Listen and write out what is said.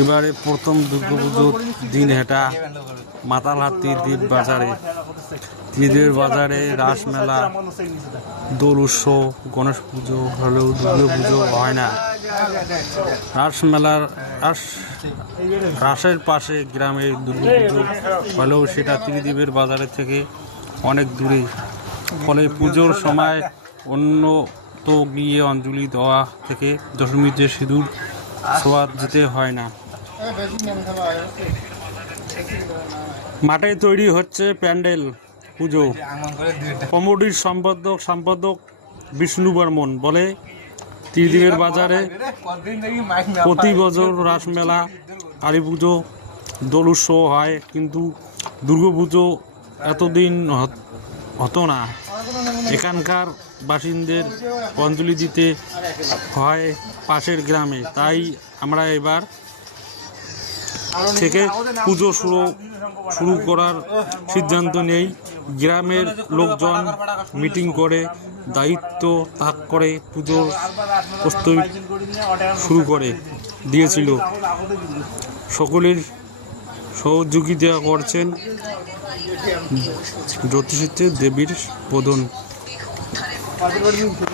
এবারে প্রথম দুর্গাপুজোর দিন হেঁটা মাতালহাতি দ্বীপ বাজারে, দ্বীপের বাজারে রাসমেলা, দোল উৎসব, গণেশ পুজো হলেও দুর্গা পুজো হয় না। রাসের পাশে গ্রামে দুর্গা পুজো হলেও সেটা ত্রিদ্বীপের বাজারের থেকে অনেক দূরে, ফলে পুজোর সময় অন্য তো গিয়ে অঞ্জলি দেওয়া থেকে দশমীতে সিঁদুর ছোঁয়া যেতে হয় না। মাঠে তৈরি হচ্ছে প্যান্ডেল পুজো। কমিটির সম্পাদক বিষ্ণু বর্মন বলে, ত্রিদ্বীপের বাজারে প্রতি বছর রাসমেলা, কালী পুজো, দোল উৎসব হয়, কিন্তু দুর্গাপুজো এতদিন হতো না। এখানকার বাসিন্দাদের অঞ্জলি দিতে হয় পাশের গ্রামে, তাই আমরা এবার থেকে পুজো শুরু করার সিদ্ধান্ত নেই। গ্রামের লোকজন মিটিং করে দায়িত্ব ভাগ করে পুজোর প্রস্তুতি শুরু করে দিয়েছিল। সকলের সহযোগিতা করছেন জ্যোতিষী দেবীর বোধন।